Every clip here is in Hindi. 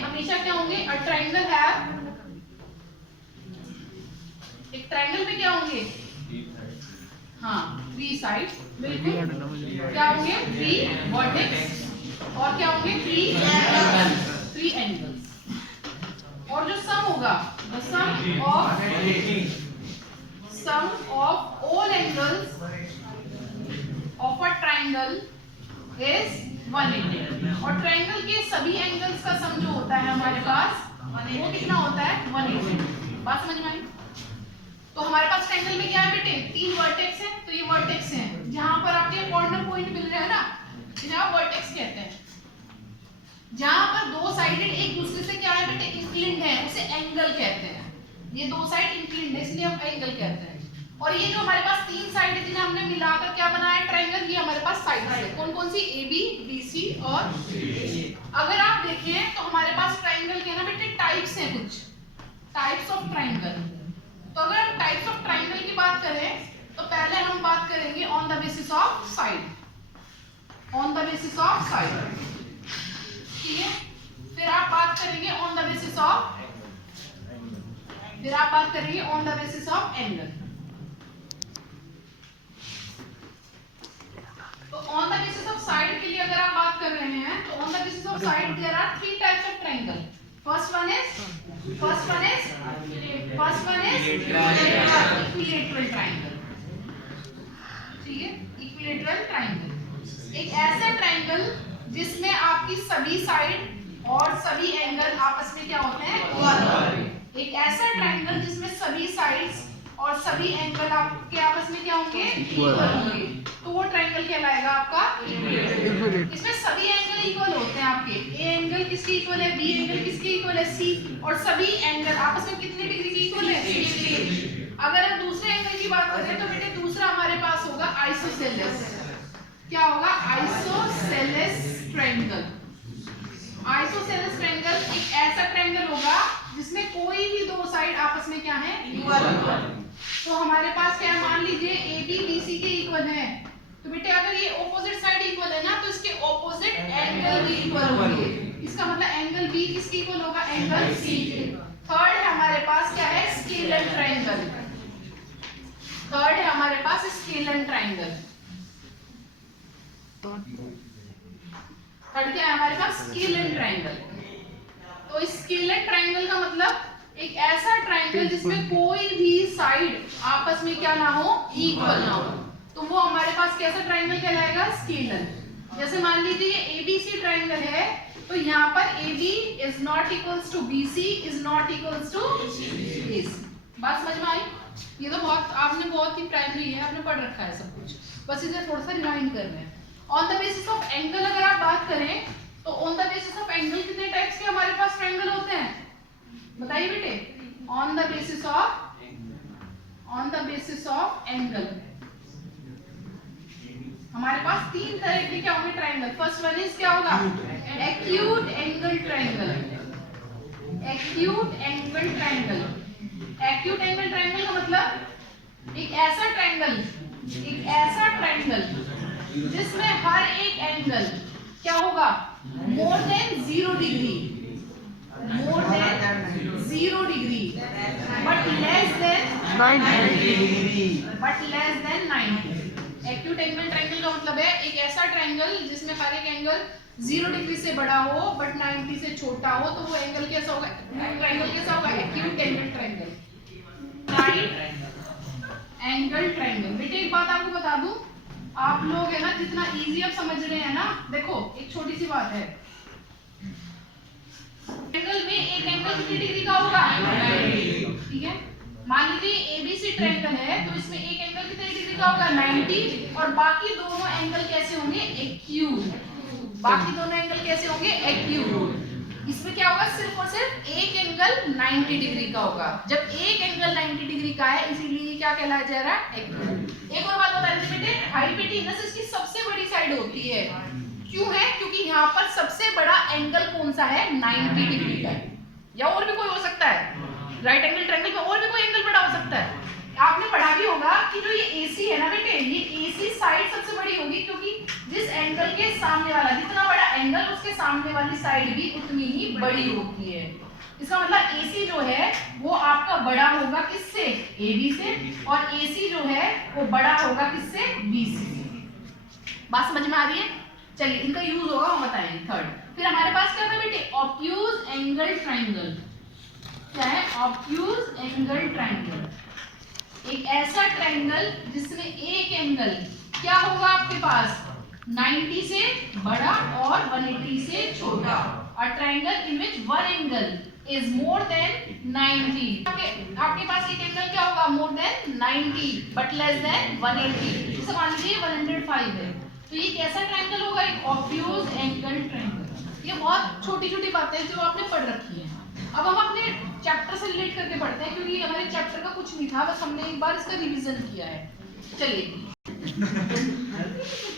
हमेशा क्या होंगे, अ ट्रायंगल हैव, एक ट्रायंगल में क्या होंगे, हाँ 3 साइड, बिल्कुल क्या होंगे 3 वर्टेक्स और क्या होंगे 3 एंगल्स। और जो सम होगा, the sum of all angles of a triangle is 180। और ट्रायंगल के सभी एंगल्स का सम जो होता है हमारे पास वो कितना होता है, 180। बात समझ में आई? तो हमारे पास ट्रायंगल में क्या है बेटे, 3 वर्टेक्स है, तो ये वर्टेक्स हैं जहां पर आपके कॉर्नर पॉइंट मिल रहा है ना, इन्हें आप वर्टेक्स कहते हैं। जहां पर दो साइडेड एक दूसरे से क्या है बेटे, इंक्लिन्ड है, उसे एंगल कहते हैं। ये दो साइड इंक्लिन्ड है इसलिए हम एंगल कहते हैं। और ये जो हमारे पास 3 साइड है जिन्हें हमने मिलाकर क्या बनाया ट्रायंगल, ये हमारे पास साइड है। कौन कौन सी, ए बी, बी सी और सी। अगर आप देखें तो हमारे पास ट्रायंगल के ना बेटे टाइप्स हैं, कुछ टाइप्स ऑफ ट्रायंगल। तो अगर हम टाइप्स ऑफ ट्रायंगल की बात करें तो पहले हम बात करेंगे on the basis of side, on the basis of side, ठीक है। फिर आप बात करेंगे ऑन द बेसिस ऑफ, फिर आप बात करेंगे on the basis of angle. तो on the basis of side के लिए अगर आप बात कर रहे हैं तो on the basis of side there are 3 types of triangle. First one is equilateral triangle, ठीक है, इक्विलैटरल ट्रायंगल। एक ऐसा ट्रायंगल जिसमें आपकी सभी साइड और सभी एंगल आपस में क्या होते हैं, इक्वल। एक ऐसा ट्रायंगल जिसमें सभी साइड्स और सभी एंगल आपके आपस में क्या होंगे, इक्वल होंगे, तो वो ट्रायंगल कहलाएगा आपका इक्विलैटरल। इसमें सभी एंगल इक्वल होते हैं आपके, ए एंगल किसके इक्वल है, बी एंगल किसके इक्वल है, सी, और सभी एंगल आपस में कितने डिग्री के इक्वल है, 60। अगर हम दूसरे एंगल की बात करें तो बेटे दूसरा हमारे पास होगा आइसोसेलेस। क्या होगा, आइसोसेलेस ट्रायंगल। आइसोसेलेस ट्रायंगल एक ऐसा ट्रायंगल होगा जिसमें कोई भी दो साइड आपस में क्या है, इक्वल। तो हमारे पास क्या है, मान लीजिए ए बी बी सी के इक्वल है, तो बेटे अगर ये ऑपोजिट साइड इक्वल है ना तो इसके ऑपोजिट एंगल भी इक्वल होंगे। इसका मतलब एंगल बी किसके इक्वल होगा, एंगल सी के। थर्ड है हमारे पास क्या है, स्केलर ट्रायंगल। थर्ड है हमारे पास स्केलर ट्रायंगल। थर्ड क्या है हमारे पास, स्केलर ट्रायंगल। तो स्केलर ट्रायंगल का मतलब एक ऐसा ट्रायंगल जिसमें कोई भी साइड आपस में क्या ना हो, इक्वल ना हो, तो वो हमारे पास कैसा ट्रायंगल कहलाएगा, स्केलर। जैसे मान लीजिए ये एबीसी ट्रायंगल है, तो यहाँ पर AB is not equals to BC is not equals to AC। बात समझ में आई? ये तो बहुत आपने बहुत ही प्राइमरी है, आपने पढ़ रखा है सब कुछ, बस इसे थोड़ा सा रिवाइंड कर रहे हैं। On the basis of angle अगर आप बात करें तो on the basis of angle कितने टाइप्स के हमारे पास ट्रायंगल होते हैं, बताइए बेटे। On the basis of angle हमारे पास 3 तरह के क्या होंगे ट्रायंगल। फर्स्ट वन इज क्या होगा, acute angle triangle. Acute angle triangle, acute angle triangle का मतलब एक ऐसा ट्रायंगल जिसमें हर एक एंगल क्या होगा, more than 0 degree, more than 0 degree, but less than 90। Acute angle triangle का मतलब है एक ऐसा ट्रायंगल जिसमें हर एक एंगल 0 डिग्री से बड़ा हो बट 90 से छोटा हो, तो वो एंगल कैसा होगा, ट्रायंगल कैसा होगा, acute angle triangle. Right angle triangle. बेटे एक बात आपको बता दूं, आप लोग है ना जितना इजी आप समझ रहे हैं ना, देखो एक छोटी सी बात है, ट्रायंगल में एक एंगल कितनी डिग्री का होगा, 90, ठीक है। मान लीजिए एबीसी ट्रायंगल है तो इसमें एक एंगल कितने डिग्री का होगा, 90, और बाकी दोनों एंगल कैसे होंगे, एक्यूट। बाकी दोनों एंगल कैसे होंगे, एक्यूट। इसमें क्या होगा, सिर्फ और सिर्फ एक एंगल 90 डिग्री का होगा। जब एक एंगल 90 डिग्री का है इसीलिए क्या कहलाया जा रहा है, एक्यूट। एक और बात बता देते बेटे, हाइपोटेनस इसकी सबसे बड़ी साइड होती है। क्यों है, क्योंकि यहाँ पर सबसे बड़ा एंगल कौन सा है, 90 डिग्री का है, या और भी कोई हो सकता है। राइट एंगल ट्रायंगल में और भी कोई एंगल बड़ा हो सकता है। आपने पढ़ा भी होगा कि जो ये AC है ना बेटे, ये AC साइड सबसे बड़ी होगी क्योंकि जिस एंगल के सामने वाला, जितना बड़ा एंगल उसके सामने वाली साइड भी उतनी ही बड़ी होती है। इसका मतलब AC जो है वो आपका बड़ा होगा किससे, AB से, और AC जो है वो बड़ा होगा किससे, BC से। बात समझ में आ रही है? चलिए इनका यूज होगा हम बताएंगे। थर्ड, फिर हमारे पास क्या था बेटे, ऑब्ट्यूज एंगल ट्राइंगल। क्या है? ऑब्ट्यूज एंगल ट्राइंगल, एक ऐसा ट्राइंगल जिसमें एक एंगल क्या होगा आपके पास, 90 से बड़ा और 180 से छोटा। A triangle in which one angle is more than 90। आपके पास एक एंगल क्या होगा, more than 90 but less than 180। जैसे मान लीजिए 105 है, तो ये कैसा ट्राइंगल होगा, एक ऑब्ट्यूज एंगल ट्राइंगल। ये बहुत छोटी छोटी बातें जो आपने पढ़ रखी हैं। अब हम अपने चैप्टर से रिलेट करके पढ़ते हैं, क्योंकि हमारे चैप्टर का कुछ नहीं था, बस हमने एक बार इसका रिवीजन किया है। चलिए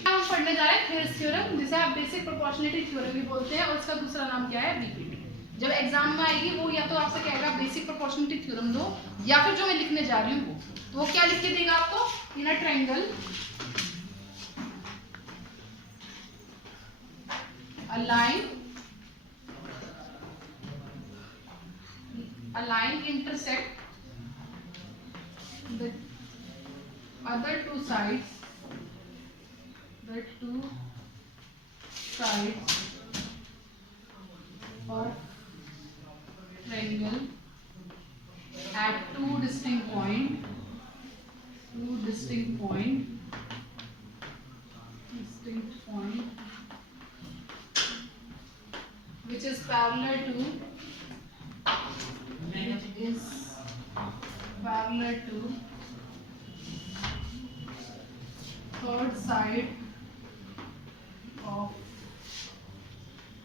हम पढ़ने जा रहे हैं थेल्स थ्योरम, जिसे आप बेसिक प्रोपोर्शनलिटी थ्योरम भी बोलते हैं, और इसका दूसरा नाम क्या है, बीपीटी। जब एग्जाम में आएगी वो या तो आपसे कहेगा बेसिक प्रोपोर्शनलिटी थ्योरम दो, या फिर जो मैं लिखने जा रही हूँ वो क्या लिख के देगा आपको, in a triangle a line intersect the other two sides of triangle at two distinct point which is parallel to third side of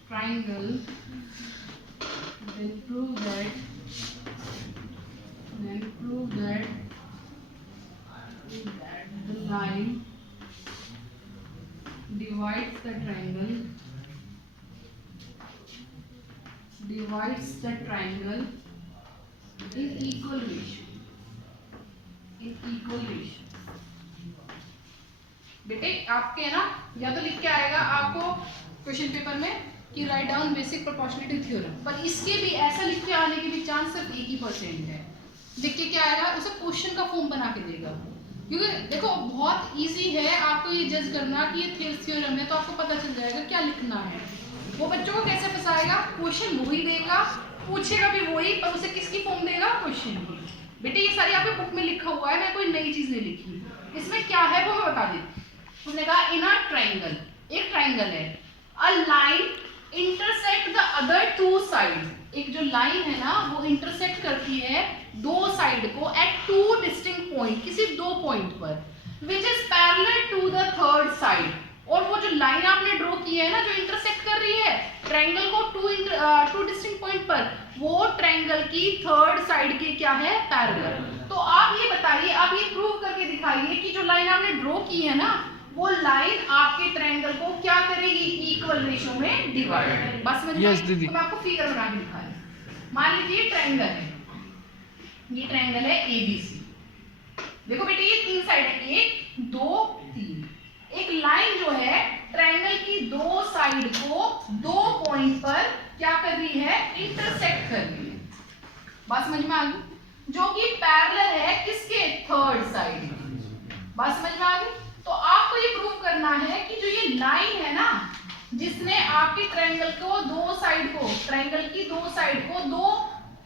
triangle, then prove that the line divides the triangle in equal ratio. बेटे आपके ना या तो लिख के आएगा आपको क्वेश्चन पेपर में कि write down basic proportionality theorem, पर इसके भी ऐसा लिख के आने के भी चांस सिर्फ 1% है। लिख के क्या आएगा, उसे क्वेश्चन का फॉर्म बना के देगा। क्योंकि देखो बहुत इजी है आपको ये जज करना कि ये थेल्स थ्योरम है, तो आपको पता चल जाएगा क्या लिखना है। वो बच्चों को कैसे फंसाएगा, क्वेश्चन वही देगा, पूछेगा भी वही, पर उसे किसकी फॉर्म देगा, क्वेश्चन की। बेटे ये सारी आपके बुक में लिखा हुआ है, मैं कोई नई चीज नहीं लिखी। इसमें क्या है वो मैं बता देती। उसने कहा इन अ ट्रायंगल, एक ट्रायंगल है, a line intersect the other two side, एक जो लाइन है ना वो इंटरसेक्ट करती है दो साइड को एट टू डिस्टिंक्ट पॉइंट, किसी दो पॉइंट पर, which is parallel to the third side. और वो जो लाइन आपने ड्रॉ की है ना जो इंटरसेक्ट कर रही है ट्रायंगल को टू डिस्टिंक्ट पॉइंट पर, वो ट्रायंगल की थर्ड साइड के क्या है, पैरेलल। तो आप ये बताइए, आप ये प्रूव करके दिखाइए कि जो लाइन आपने ड्रॉ की है ना वो लाइन आपके ट्रायंगल को क्या करेगी, इक्वल रेशियो में डिवाइड। बस समझ में? तो मैं आपको फिगर बना के दिखा रही हूं। मान लीजिए ट्रायंगल है, ये ट्रायंगल है ABC। देखो बेटे ये तीन साइड है, 1 2 3। एक लाइन जो है ट्रायंगल की दो साइड को दो पॉइंट पर क्या कर रही है, इंटरसेक्ट कर रही है। बात समझ में आ गई? जो कि पैरेलल है किसके, थर्ड साइड। बात समझ में आ गई? तो आपको ये प्रूव करना है कि जो ये लाइन है ना जिसने आपके ट्रायंगल को दो साइड को, ट्रायंगल की दो साइड को दो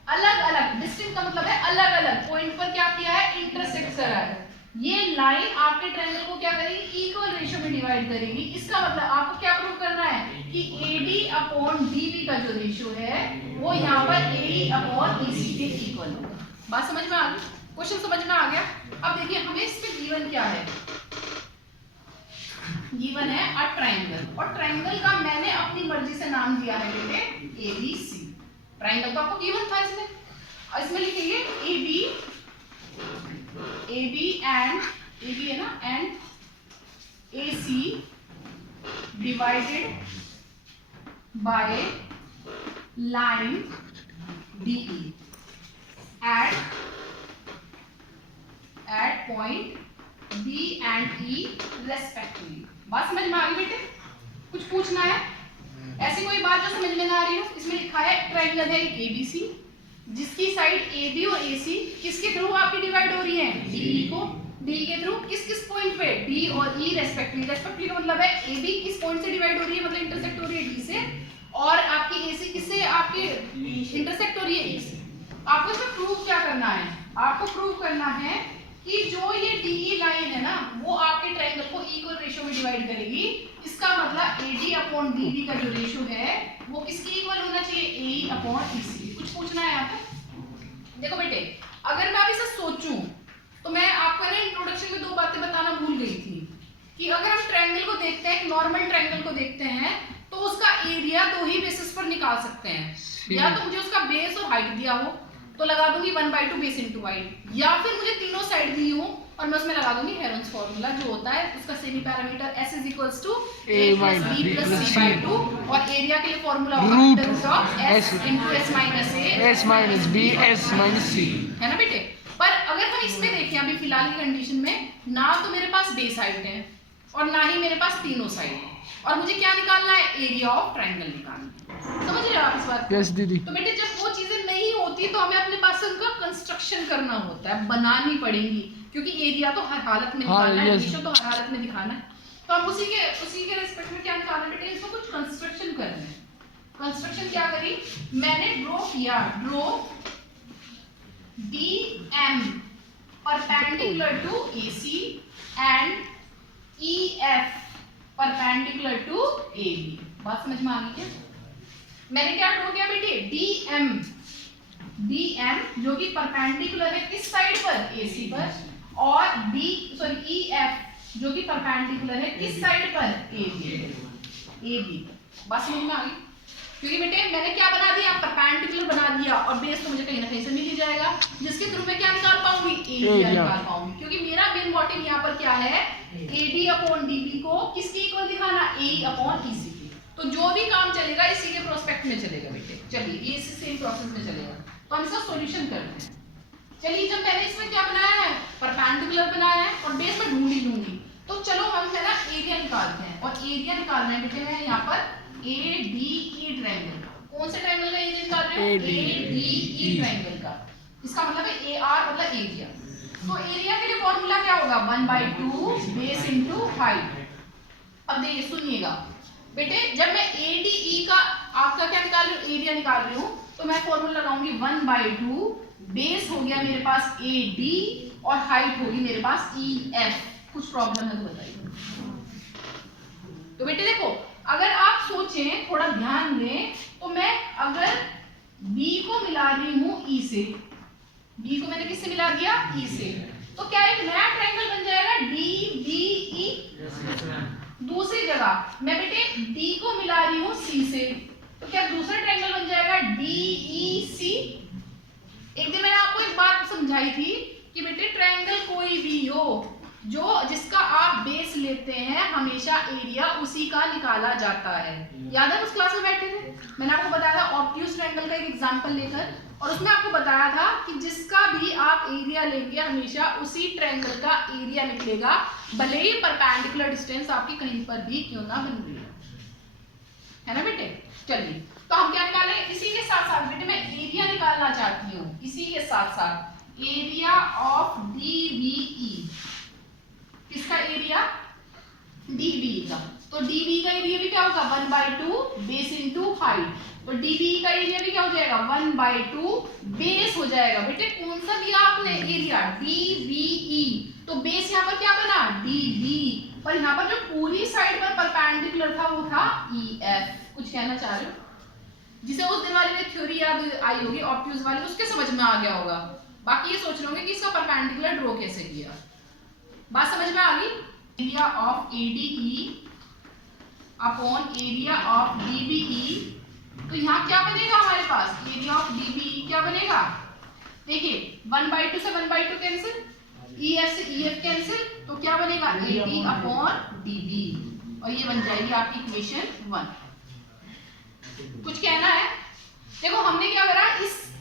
अलग अलग, डिस्टिंक्ट का मतलब है अलग अलग पॉइंट पर क्या किया है, इंटरसेक्ट करा है। ये लाइन आपके ट्रायंगल को क्या करेगी, इक्वल रेशियो में डिवाइड करेगी। इसका मतलब आपको क्या प्रूव करना है कि AD/DB का जो रेशियो है वो यहाँ पर AE/AC के इक्वल होगा। बात समझ में आ गई? क्वेश्चन समझ में आ गया? अब देखिए हमें इसमें गिवन क्या है, गिवन है अ ट्रायंगल, और ट्रायंगल का मैंने अपनी मर्जी से नाम दिया है बेटे ABC। ट्रायंगल तो आपको गिवन था इसमें, और इसमें लिखेंगे AB एंड AB है ना, and AC divided by line DE at point B and E respectively। बात समझ में आ गई बेटे? कुछ पूछना है? ऐसी कोई बात जो समझ में ना आ रही हो? इसमें लिखा है ट्रायंगल है ABC जिसकी साइड AB और AC किसके थ्रू आपकी डिवाइड हो रही है? DE को। D के थ्रू किस किस पॉइंट पे? D और E रेस्पेक्टिवली का मतलब है AB किस पॉइंट से डिवाइड हो रही है, मतलब इंटरसेक्ट हो रही है D से, और आपकी AC किससे आपकी इंटरसेक्ट हो रही है E से। आपको इसमें प्रूव क्या करना है? आपको प्रूव करना है कि जो ये DE लाइन है ना वो आपके ट्रायंगल को इक्वल रेशियो में डिवाइड करेगी। इसका मतलब AD अपॉन DB का जो रेशियो है वो किसके इक्वल होना चाहिए? AE upon EC। कुछ पूछना है यहाँ पे? देखो बेटे, अगर मैं अब इसे सोचूं तो मैं आपको ना इंट्रोडक्शन में दो बातें बताना भूल गई थी कि अगर हम ट्रायंगल को देखते हैं, नॉर्मल ट्रायंगल को देखते हैं, तो उसका एरिया दो ही बेसिस पर निकाल सकते हैं। या तो मुझे उसका बेस और हाइट दिया हो तो लगा दूंगी 1/2 बेस इनटू हाइट, या फिर मुझे तीनों साइड दी हो और मैं उसमें लगा दूंगी हेरोन्स फार्मूला जो होता है उसका semi parameter S = A + B + C/2 और एरिया के लिए फार्मूला होगा S × S - B S - C, है ना बेटे? पर अगर हम इसमें देखें अभी फिलहाल की कंडीशन में, ना तो मेरे पास बेस हाइट है और ना ही मेरे पास तीनों साइड है, और मुझे क्या निकालना है? एरिया ऑफ ट्रायंगल निकालना है। समझ रहे हो आप इस बात को? यस दीदी। तो बेटे जब वो चीजें नहीं होती तो हमें अपने पास से उनका कंस्ट्रक्शन करना होता है, बनानी पड़ेंगी, क्योंकि एरिया तो हर हालत में निकालना है, रेशियो तो हर हालत में दिखाना है। तो हम उसी के रिस्पेक्ट में क्या निकालना है बेटे? इसको कुछ कंस्ट्रक्शन करना है। कंस्ट्रक्शन क्या करी मैंने? ड्रॉ किया, draw DM perpendicular to AC and EF perpendicular to AB। बात समझ में आ गई क्या? मैंने क्या ड्रॉ किया बेटे? DM जो कि परपेंडिकुलर है किस साइड पर? AC पर, और EF जो कि परपेंडिकुलर है किस साइड पर? AB। बात समझ में आ गई? क्योंकि बेटे मैंने क्या बना दिया? परपेंडिकुलर बना दिया, और बेस तो मुझे कहीं ना कहीं से मिल ही जाएगा जिसके थ्रू मैं क्या निकाल पाऊंगी? एरिया निकाल पाऊंगी। क्योंकि मेरा मेन मोटिव यहाँ पर क्या है? AD अपॉन DB को किसकी इक्वल दिखाना? AE अपॉन EC की। तो जो भी काम चलेगा इसी के प्रोस्पेक्ट में चलेगा बेटे। चलिए ये इसी सेम प्रोसेस में चलेगा, तो हम इसका सॉल्यूशन करते हैं। चलिए जब मैंने इसमें क्या बनाया है? परपेंडिकुलर बनाया है और बेस में ढूंढ ही लूंगी, तो चलो हम है ना एरिया निकालते हैं। और एरिया निकालना है बेटे मैं यहाँ पर ADE ट्रायंगल। कौन से ट्रायंगल का एरिया निकाल रहे हो? ADE ट्रायंगल का। इसका मतलब है AR मतलब एरिया। तो एरिया के लिए फॉर्मूला क्या होगा? 1/2 बेस इनटू हाइट। अब देखिए सुनिएगा बेटे, जब मैं ADE का आपका क्या निकाल रही हूँ? एरिया निकाल रही हूँ, तो मैं फॉर्मूला लगाऊंगी 1/2 बेस हो गया मेरे पास AD और हाइट होगी मेरे पास EF। कुछ प्रॉब्लम है तो बताइए। तो बेटे देखो, अगर आप सोचें, थोड़ा ध्यान दें, तो मैं अगर B को मिला रही हूं E से, B को मैंने किससे मिला दिया? E से, तो क्या एक नया ट्रायंगल बन जाएगा DBE। दूसरी जगह मैं बेटे D को मिला रही हूं C से, तो क्या दूसरा ट्रायंगल बन जाएगा DEC। एक दिन मैंने आपको एक बात समझाई थी कि बेटे ट्रायंगल कोई भी हो जो जिसका आप बेस लेते हैं हमेशा एरिया उसी का निकाला जाता है। याद है उस क्लास में बैठे थे, मैंने आपको बताया था ऑब्ट्यूज ट्रायंगल का एक एग्जांपल लेकर, और उसमें आपको बताया था कि जिसका भी आप एरिया लेंगे हमेशा उसी ट्रायंगल का एरिया निकलेगा, भले ही परपेंडिकुलर डिस्टेंस आपकी कहीं पर भी क्यों ना बन रही है ना बेटे। चलिए तो हम क्या निकालें? इसी के साथ साथ बेटे मैं एरिया निकालना चाहती हूँ, इसी के साथ साथ एरिया ऑफ DBE। किसका एरिया? DBE का। तो DBE का एरिया भी क्या होगा? 1/2 बेस इनटू हाइट। तो DBE का एरिया भी क्या हो जाएगा? 1/2 बेस हो जाएगा। बेटे कौन सा दिया आपने एरिया? DBE। तो बेस यहाँ पर क्या बना? DB, पर यहाँ पर जो पूरी साइड पर परपेंडिकुलर था वो था EF। कुछ कहना चाह रहे हो? जिसे उस दिन वाली में थ्योरी याद आई होगी ऑब्ट्यूज वाली, उसके समझ में आ गया होगा। बाकी ये सोच रहे होंगे कि इसका परपेंडिकुलर ड्रॉ कैसे किया। बात समझ में आ गई? Area of ADE upon area of DBE। तो यहाँ क्या बनेगा हमारे पास? एरिया ऑफ DBE क्या बनेगा? देखिए 1/2 से 1/2 कैंसिल, EF से EF कैंसिल, तो क्या बनेगा? AD अपॉन DB, और ये बन जाएगी आपकी इक्वेशन 1। कुछ कहना है? देखो हमने क्या करा,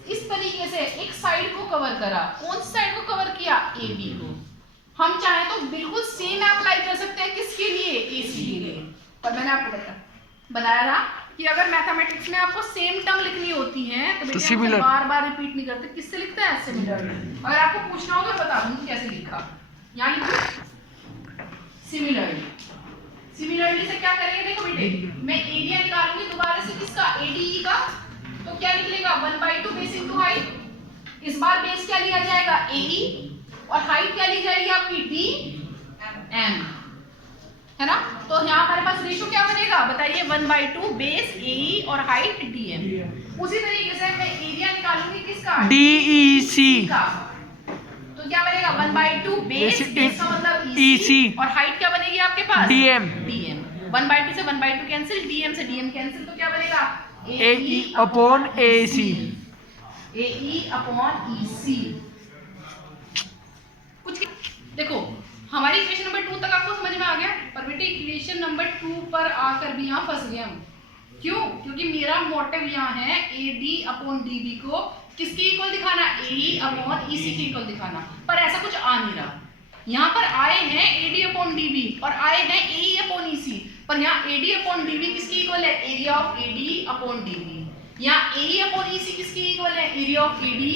इस तरीके से एक साइड को कवर करा। कौन सी साइड को कवर किया? AB को। हम चाहे तो बिल्कुल सेम अप्लाई कर सकते हैं किसके लिए, एसी के लिए। पर मैंने आपको बताया था कि अगर मैथमेटिक्स में आपको सेम टर्म लिखनी होती है तो बेटे बार बार रिपीट नहीं करते, किससे लिखते हैं, सिमिलरली। अगर आपको पूछना हो तो बता दूंगी कैसे लिखा। यहाँ लिखो सिमिलरली। सिमिलरली से क्या करेंगे, देखो बेटे मैं एरिया निकालूंगी दोबारा से किसका, एडीई का, तो क्या निकलेगा 1/2 बेस इनटू हाइट। इस बार बेस क्या लिया जाएगा, एई, और हाइट क्या ली जाएगी आपकी, डी एम, है ना। तो यहाँ हमारे पास रेशियो क्या बनेगा बताइए, 1/2 बेस एई और हाइट डी एम। उसी तरीके से मैं एरिया निकालूंगी किसका, डीईसी का, तो क्या बनेगा 1/2 बेस का मतलब ईसी, और हाइट क्या बनेगी आपके पास, डीएम। 1/2 से 1/2 कैंसिल, डीएम से डीएम कैंसिल, तो क्या बनेगा एई अपॉन एसी, एई अपॉन ईसी। कुछ देखो हमारी इक्वेशन नंबर 2 तक आपको समझ में आ गया, पर बेटे इक्वेशन नंबर 2 पर आकर भी यहाँ फंस गए हम। क्यों, क्योंकि मेरा मोटिव यहाँ है एडी अपॉन डीबी को किसके इक्वल दिखाना, एई अपॉन ईसी के इक्वल दिखाना, पर ऐसा कुछ आ नहीं रहा। यहाँ पर आए हैं एडी अपॉन डीबी और आए हैं एई अपॉन ईसी, पर यहाँ एडी अपॉन डीबी किसके इक्वल है, area of AD upon DB. यहाँ एई अपॉन ईसी किसके इक्वल है, area of AD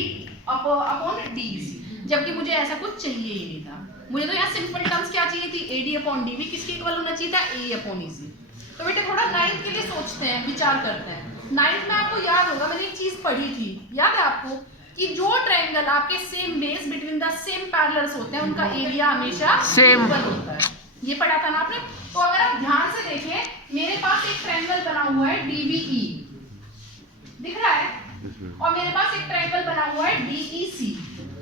upon DC. जबकि मुझे ऐसा कुछ चाहिए ही नहीं था, मुझे तो यहाँ सिंपल टर्म्स क्या चाहिए थी, एडी अपॉन डीबी किसके इक्वल होना चाहिए था, ए अपॉन ईसी। तो बेटे थोड़ा 9th के लिए सोचते हैं, विचार करते हैं। 9th में आपको याद होगा मैंने एक चीज पढ़ी थी, याद है आपको, कि जो ट्रायंगल आपके same base between the same parallels होते हैं उनका एरिया हमेशा सेम होता है। ये पढ़ा था ना आपने। तो अगर आप ध्यान से देखें, मेरे पास एक ट्रायंगल बना हुआ है डीबीई, दिख रहा है, और मेरे पास एक ट्रायंगल बना हुआ है डीईसी,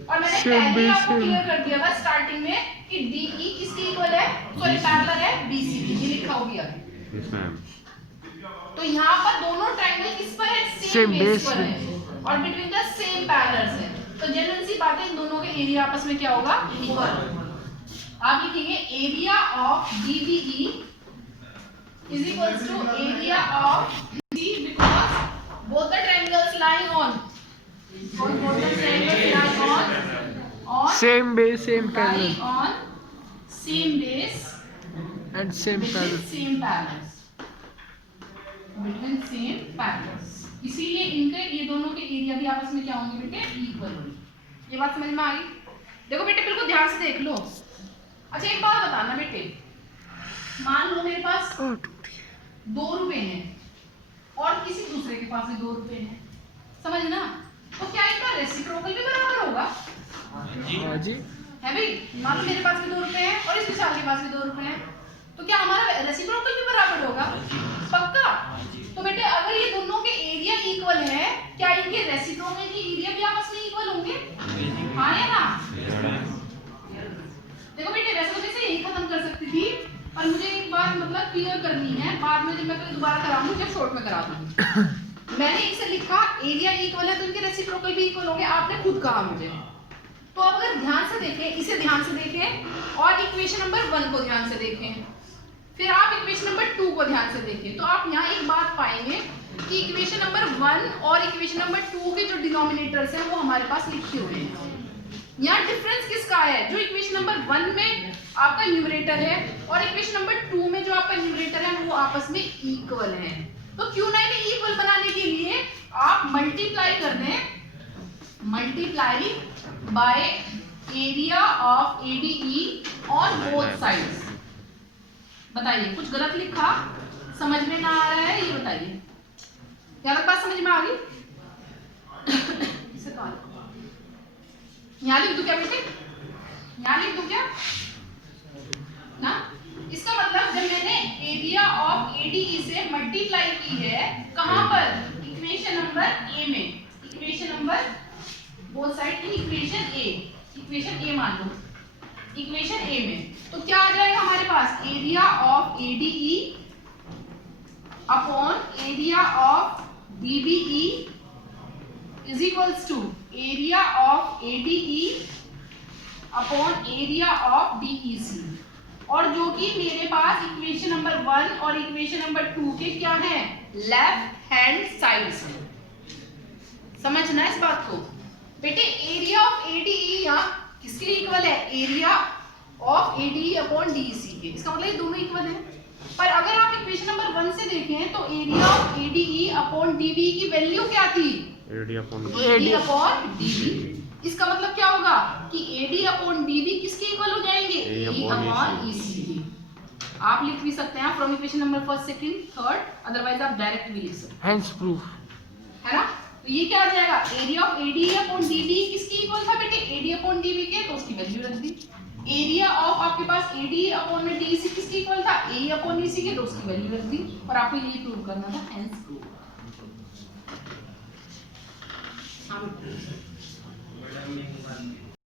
और मैंने पहले आपको क्लियर कर दिया था स्टार्टिंग में कि डीई किसके इक्वल है, सॉरी पैरेलल है बीसी की, ये लिखा हो गया। तो यहाँ पर दोनों ट्रायंगल किस पर है, सेम बेस पर है और बिटवीन द सेम पैरेलल्स है, तो जनरल सी बात है इन दोनों के एरिया आपस में क्या होगा, इक्वल। आप लिखेंगे area of DBE is equals to area of C, because both the triangles lying on same base, same parallel, on same base and same parallel, same parallels, between same parallels। इसीलिए इनके ये दोनों के एरिया भी आपस में क्या होंगे बेटे, इक्वल होंगे। ये बात समझ में आ गई। देखो बेटे बिल्कुल ध्यान से देख लो। अच्छा एक बात बताना बेटे, मान लो मेरे पास 2 रुपए हैं और किसी दूसरे के पास भी 2 रुपए हैं, समझना, तो क्या इनका रेसिप्रोकल भी बराबर होगा, हाँ जी है भाई। मान लो मेरे पास भी 2 रुपए हैं और इस विशाल के पास भी 2 रुपए हैं, तो क्या हमारा रेसिप्रोकल भी बराबर होगा, पक्का। तो बेटे अगर ये दोनों के एरिया इक्वल है, क्या इनके रेसिप्रोकल के एरिया भी आपस में इक्वल होंगे, हाँ या ना। देखो बेटे वैसे तो मैं यही खत्म कर सकती थी, पर मुझे एक बात मतलब क्लियर करनी है, बाद में जब मैं कोई दोबारा कराऊंगी जब शॉर्ट में करा दूंगी। मैंने इसे लिखा एरिया इक्वल है तो इनके रेसिप्रोकल भी इक्वल होंगे, आपने खुद कहा मुझे। तो अब अगर ध्यान से देखें, इसे ध्यान से देखें और इक्वेशन नंबर 1 को ध्यान से देखें, फिर आप इक्वेशन नंबर 2 को ध्यान से देखें, तो आप यहाँ एक बात पाएंगे कि इक्वेशन नंबर 1 और इक्वेशन नंबर 2 के जो डिनोमिनेटर्स हैं वो हमारे पास लिखे हुए हैं। यहाँ डिफरेंस किसका है, जो इक्वेशन नंबर 1 में आपका न्यूमरेटर है और इक्वेशन नंबर 2 में जो आपका न्यूमरेटर है वो आपस में इक्वल है। तो क्यों ना इन्हें इक्वल बनाने के लिए आप मल्टीप्लाई कर दें, multiply by area of ADE on both sides. बताइए कुछ गलत लिखा, समझ में ना आ रहा है, ये बताइए, क्या बात समझ में आ गई। इसे कहा यहाँ लिख दूं क्या बेटे, यहाँ लिख दूं क्या ना। इसका मतलब जब मैंने एरिया ऑफ एडीई से मल्टीप्लाई की है कहां पर, इक्वेशन नंबर ए में, equation number both side in equation A मान लो, इक्वेशन ए में, तो क्या आ जाएगा हमारे पास, area of ADE upon area of DBE is equals to area of ADE upon area of DEC, और जो कि मेरे पास इक्वेशन नंबर 1 और इक्वेशन नंबर 2 के क्या है, लेफ्ट हैंड साइड्स है। समझना इस बात को बेटे। एरिया ऑफ एडीई यहाँ किसके इक्वल है, area of ADE upon DEC के। इसका मतलब ये दोनों इक्वल है। पर अगर आप इक्वेशन नंबर 1 से देखें तो area of ADE upon DBE की वैल्यू क्या थी? AD upon AD upon DB। इसका मतलब क्या होगा कि AD अपॉन DB किसके इक्वल हो जाएंगे? A A upon upon EC। EC के। आप लिख भी सकते हैं from equation number first, second, third, otherwise आप डायरेक्ट भी लिख सकते हैं, Hence proof. है ना। तो ये क्या आ जाएगा? Area of ADE upon DB किसकी इक्वल था बेटे? AD अपॉन DB के, तो उसकी वैल्यू रख दी। एरिया ऑफ आपके पास ADE अपॉन DEC किसकी इक्वल था? AE अपॉन EC के, तो उसकी वैल्यू रख दी। और आपको ये प्रूव करना था, हेंस प्रूव। हाँ